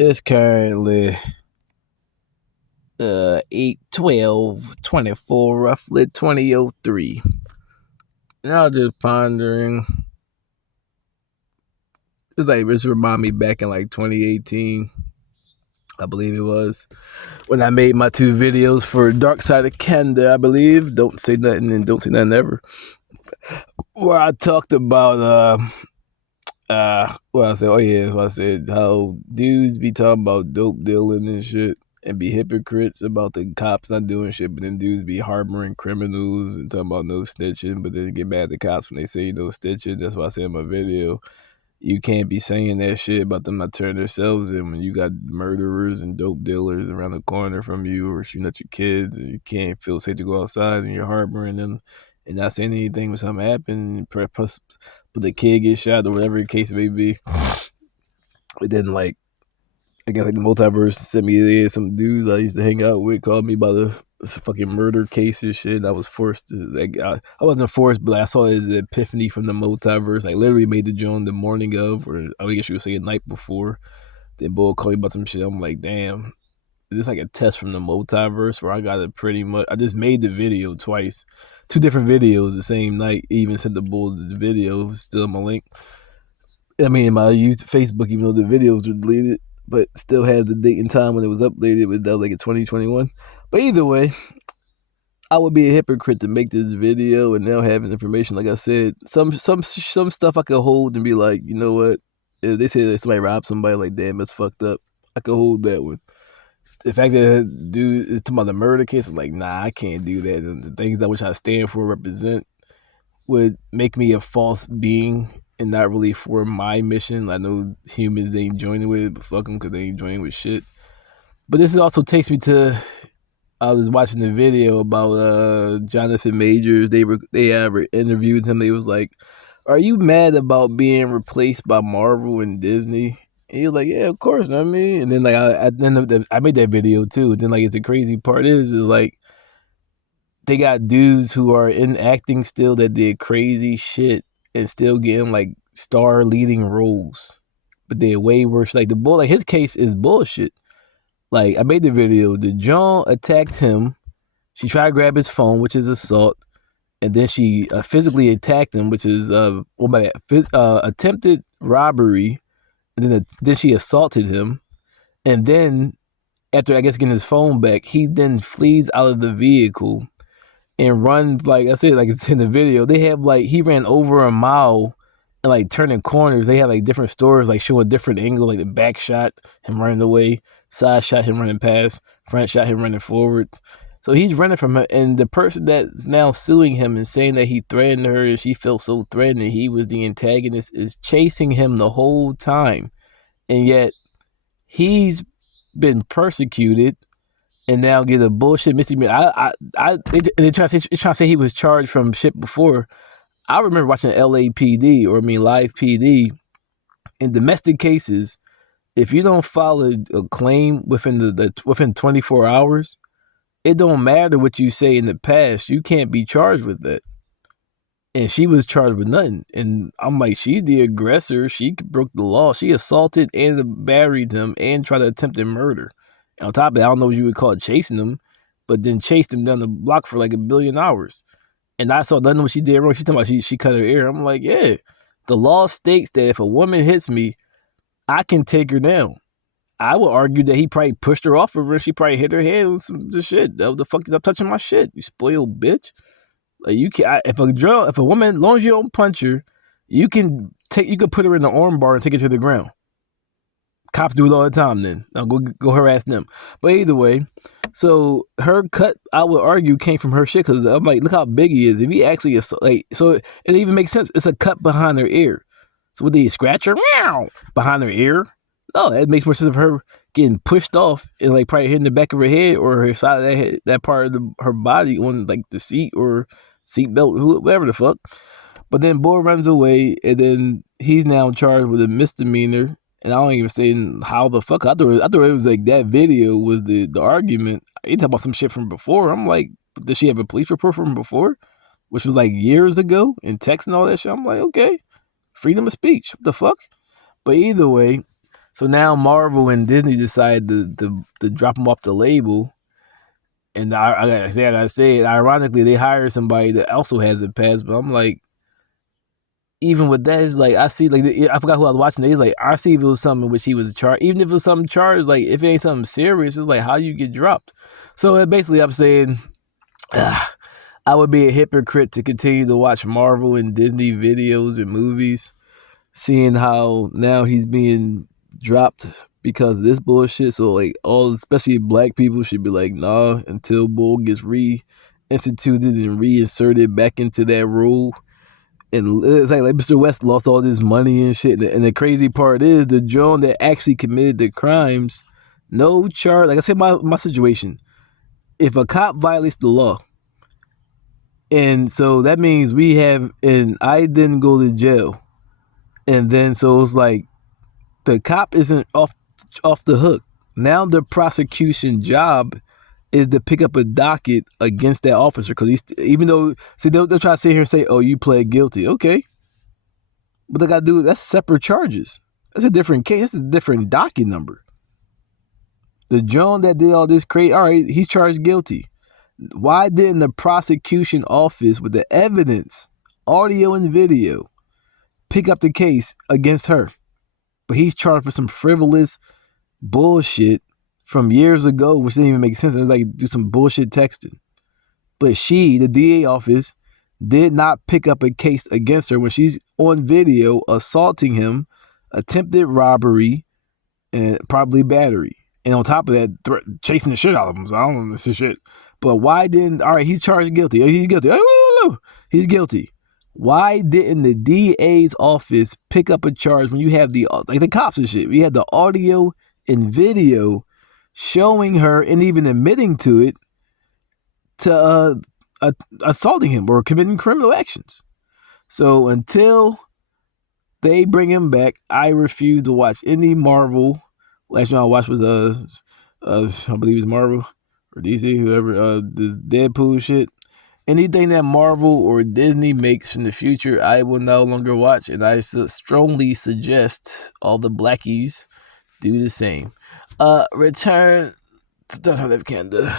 It's currently 8/12/24, roughly 2003. And I was just pondering. It's like this remind me back in like 2018, I believe it was, when I made my two videos for Dark Side of Canada, I believe. Don't say nothing and don't say nothing ever. Where I talked about well, I said, oh yeah, so I said how dudes be talking about dope dealing and shit and be hypocrites about the cops not doing shit, but then dudes be harboring criminals and talking about no snitching, but then get mad at the cops when they say no snitching. That's why I said in my video, you can't be saying that shit about them not turning themselves in when you got murderers and dope dealers around the corner from you or shooting at your kids, and you can't feel safe to go outside and you're harboring them and not saying anything when something happens, but the kid gets shot or whatever the case may be. But then, like, I guess like the multiverse sent me there. Some dudes I used to hang out with called me about this fucking murder case and shit. I was forced to, like, I wasn't forced, but I saw it as an epiphany from the multiverse. Like, literally made the joint the morning of, or I guess you would say the night before. Then Bull called me about some shit. I'm like, damn, is this like a test from the multiverse where I got it pretty much? I just made the video twice, two different videos the same night. Even sent the Bull the video, still in my link. I mean, my Facebook, even though the videos were deleted, but still has the date and time when it was updated. But that was like in 2021. But either way, I would be a hypocrite to make this video and now having information. Like I said, some stuff I could hold and be like, you know what? If they say that somebody robbed somebody, like, damn, it's fucked up. I could hold that one. The fact that dude is talking about the murder case, I'm like, nah, I can't do that. And the things that which I stand for, represent, would make me a false being and not really for my mission. I know humans ain't joining with it, but fuck them because they ain't joining with shit. But this also takes me to, I was watching the video about Jonathan Majors. They interviewed him. They was like, "Are you mad about being replaced by Marvel and Disney?" And he was like, "Yeah, of course." I mean, and then like I made that video too. Then like it's the crazy part is like they got dudes who are in acting still that did crazy shit and still getting like star leading roles, but they're way worse. Like like his case is bullshit. Like I made the video. The John attacked him. She tried to grab his phone, which is assault, and then she physically attacked him, which is attempted robbery. And then she assaulted him, and then after I guess getting his phone back, he then flees out of the vehicle and runs, like I said, like it's in the video. They have like he ran over a mile and like turning corners. They have like different stores like showing different angle, like the back shot, him running away, side shot, him running past, front shot, him running forward. So he's running from her, and the person that's now suing him and saying that he threatened her and she felt so threatened that he was the antagonist is chasing him the whole time, and yet he's been persecuted and now get a bullshit misdemeanor. They try to say he was charged from shit before. I remember watching LAPD Live PD. In domestic cases, if you don't file a claim within within 24 hours, it don't matter what you say in the past. You can't be charged with that. And she was charged with nothing. And I'm like, she's the aggressor. She broke the law. She assaulted and buried him and tried to attempt murder. And on top of that, I don't know what you would call it chasing him, but then chased him down the block for like 1,000,000,000 hours. And I saw nothing what she did wrong. She's talking about she cut her ear. I'm like, yeah, the law states that if a woman hits me, I can take her down. I would argue that he probably pushed her off of her. She probably hit her head with some shit. The fuck is up touching my shit? You spoiled bitch. Like you can, if a woman, as long as you don't punch her, you can put her in the arm bar and take her to the ground. Cops do it all the time. Then I'll go harass them. But either way, so her cut, I would argue, came from her shit because I'm like, look how big he is. If he actually is like, so it even makes sense. It's a cut behind her ear. So would they scratch her behind her ear? No, it makes more sense of her getting pushed off and like probably hitting the back of her head or her side of that head, that part of her body on like the seat or seatbelt, whatever the fuck. But then boy runs away, and then he's now charged with a misdemeanor. And I don't even say how the fuck. I thought it was like that video was the argument. He talking about some shit from before. I'm like, does she have a police report from before? Which was like years ago, and text and all that shit. I'm like, okay, freedom of speech. What the fuck? But either way, So now Marvel and Disney decided to drop him off the label. And I gotta say it. Ironically, they hired somebody that also has a pass. But I'm like, even with that, it's like I see, like I forgot who I was watching. It's like I see if it was something in which he was charged. Even if it was something charged, like if it ain't something serious, it's like how you get dropped. So basically, I'm saying I would be a hypocrite to continue to watch Marvel and Disney videos and movies, seeing how now he's being dropped because of this bullshit. So like all, especially black people, should be like, nah, until Bull gets reinstituted and reinserted back into that role. And it's like Mr. West lost all this money and shit. And the crazy part is the John that actually committed the crimes, no charge. Like I said, my situation. If a cop violates the law, and so that means we have, and I didn't go to jail, and then so it's like the cop isn't off the hook. Now the prosecution job is to pick up a docket against that officer because he's, even though, see, they'll try to sit here and say, oh, you pled guilty. Okay. But they got to do, that's separate charges. That's a different case. That's a different docket number. The John that did all this crazy, all right, he's charged guilty. Why didn't the prosecution office with the evidence, audio and video, pick up the case against her? But he's charged for some frivolous bullshit from years ago, which didn't even make sense. It was like do some bullshit texting. But she, the DA office, did not pick up a case against her when she's on video assaulting him, attempted robbery, and probably battery. And on top of that, chasing the shit out of him. So I don't know this shit. But why didn't, all right, he's charged guilty. He's guilty. He's guilty. Why didn't the DA's office pick up a charge when you have the cops and shit? We had the audio and video showing her and even admitting to it, to assaulting him or committing criminal actions. So until they bring him back, I refuse to watch any Marvel. Last one I watched was I believe it's Marvel or DC, whoever, the Deadpool shit. Anything that Marvel or Disney makes in the future, I will no longer watch, and I strongly suggest all the blackies do the same. Return to Canada.